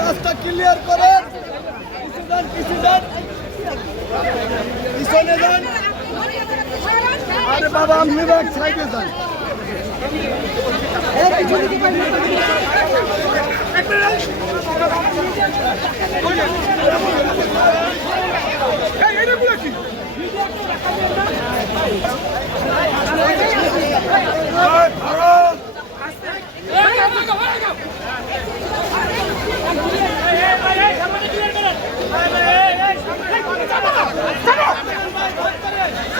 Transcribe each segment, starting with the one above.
রাস্তা ক্লিয়ার করেন। কিছু যান কিছু পিছনে যান। আরে বাবা আপনি ব্যাগ সাইডে যান। এ, পিছনে কি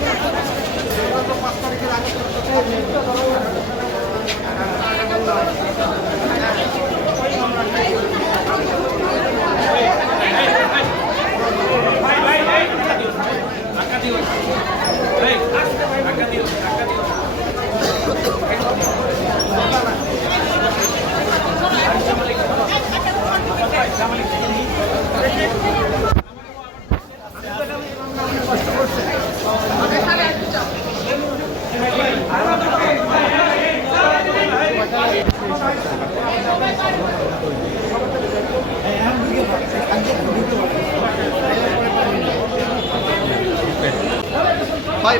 ক্লিয়ার করবেন মিডলে ক্লিয়ার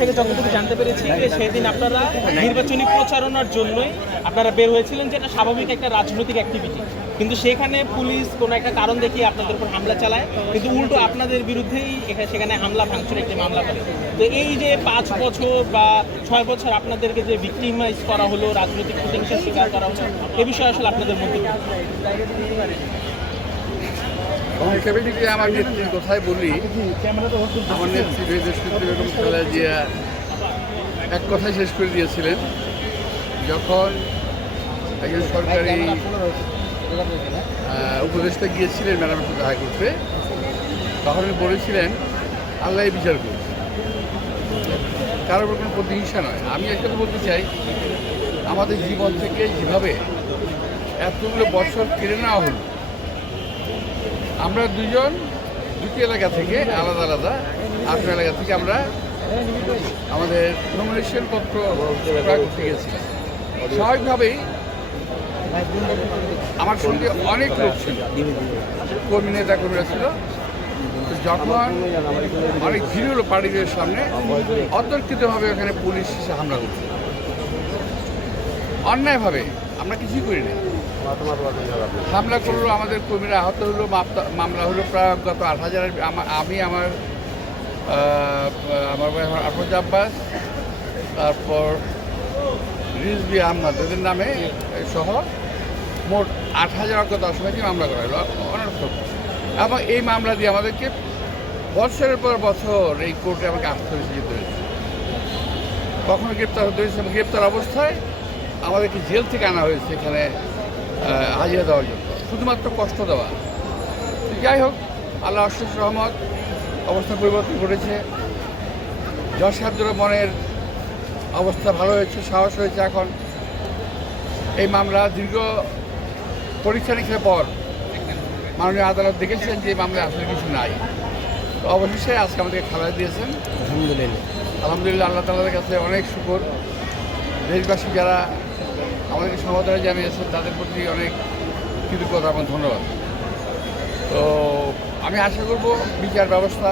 থেকে যতটুকু জানতে পেরেছি যে সেদিন আপনারা নির্বাচনী প্রচারণার জন্যই আপনারা বের হয়েছিলেন যে এটা স্বাভাবিক একটা রাজনৈতিক অ্যাক্টিভিটি কিন্তু সেখানে পুলিশ কোনো একটা কারণ দেখিয়ে আপনাদের উপর হামলা চালায়। কিন্তু উল্টো আপনাদের বিরুদ্ধেই এখানে সেখানে হামলা ভাঙচুর একটি মামলা করে। তো এই যে পাঁচ বছর বা ছয় বছর আপনাদেরকে যে ভিক্টিমাইজ করা হলো রাজনৈতিক প্রতিহিংসার শিকার করা হলো এ বিষয়ে আসলে আপনাদের মধ্যে আমার বলি এক কথাই শেষ করে দিয়েছিলেন। যখন একজন সরকারি উপদেষ্টা গিয়েছিলেন ম্যাডামের সাথে দেখা করতে, তখন উনি বলেছিলেন, আল্লাহ বিচার করুন কারোর কোনো প্রতিহিংসা নয়। আমি একটা বলতে চাই, আমাদের জীবন থেকে যেভাবে এতগুলো বছর কেড়ে নেওয়া হলো আমরা দুজন দুটি এলাকা থেকে আলাদা আলাদা। আপনার এলাকা থেকে আমরা আমাদের নমিনেশন পত্র করতে গেছিলাম। স্বাভাবিকভাবেই আমার সঙ্গে অনেক লোক ছিল। কর্মী নেতা কর্মীরা ছিল। যখন অনেক ভিড় হলো পার্টিদের সামনে অতর্কিতভাবে ওখানে পুলিশ এসে হামলা করছে। অন্যায়ভাবে আমরা কিছুই করি না হামলা করল, আমাদের কর্মীরা আহত হলো মামলা হলো প্রায় গত আট হাজার আমি আমার আমার ভাই আফরোজ আব্বাস, তারপর রিজবি আহমদ এদের নামে সহ মোট আট হাজার অজ্ঞাত আসামিকে মামলা করা হলো। অনর্থক। এবং এই মামলা দিয়ে আমাদেরকে বছরের পর বছর এই কোর্টে আমাকে আসতে হয়েছে যেতে হয়েছে কখনো গ্রেপ্তার হতে হয়েছে গ্রেপ্তার অবস্থায় আমাদেরকে জেল থেকে আনা হয়েছে এখানে হাজিরা দেওয়ার জন্য। শুধুমাত্র কষ্ট দেওয়া। যাই হোক আল্লাহ অশেষ রহমত অবস্থা পরিবর্তন ঘটেছে। যশ সাহেবদের মনের অবস্থা ভালো হয়েছে সাহস হয়েছে এখন। এই মামলা দীর্ঘ পরীক্ষা নিরীক্ষার পর মাননীয় আদালত দেখেছেন যে এই মামলায় আসলে কিছু নাই। তো অবশেষে আজকে আমাদেরকে খালায় দিয়েছেন। আলহামদুলিল্লাহ। আলহামদুলিল্লাহ আল্লাহ তালার কাছে অনেক শুকর। দেশবাসী যারা আমাদেরকে সমবেদনা জানিয়েছেন তাদের প্রতি অনেক কৃতজ্ঞতা এবং ধন্যবাদ। তো আমি আশা করব বিচার ব্যবস্থা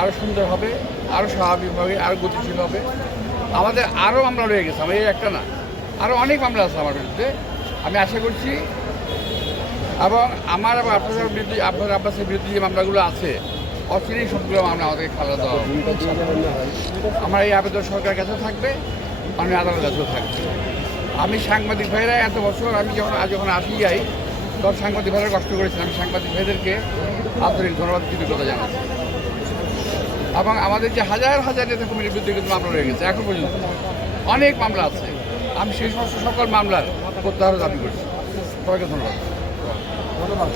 আরও সুন্দর হবে আরও স্বাভাবিক হবে আরও গতিশীল হবে। আমাদের আরও মামলা রয়ে গেছে আমার এই একটা না আরও অনেক মামলা আছে আমার বিরুদ্ধে। আমি আশা করছি এবং আমার এবং আপনাদের বিরুদ্ধে আপনার আব্বাসের বিরুদ্ধে যে মামলাগুলো আছে অচিরেই সবগুলো মামলা আমাদেরকে খালা দেওয়া আমার এই আবেদন সরকারের কাছেও থাকবে, আমি আদালতের কাছেও থাকবে। আমি সাংবাদিক ভাইরা এত বছর আমি যখন আজ যখন আসি যাই, তখন সাংবাদিক ভাইরা কষ্ট করেছেন। আমি সাংবাদিক ভাইদেরকে আন্তরিক ধন্যবাদ, কৃতজ্ঞতা জানাচ্ছি এবং আমাদের যে হাজার হাজার নেতা কমিটির বিরুদ্ধে কিন্তু মামলা রয়ে গেছে, এখন পর্যন্ত। অনেক মামলা আছে। আমি সেই সমস্ত সকল মামলার প্রত্যাহার দাবি করছি। সবাইকে ধন্যবাদ ধন্যবাদ।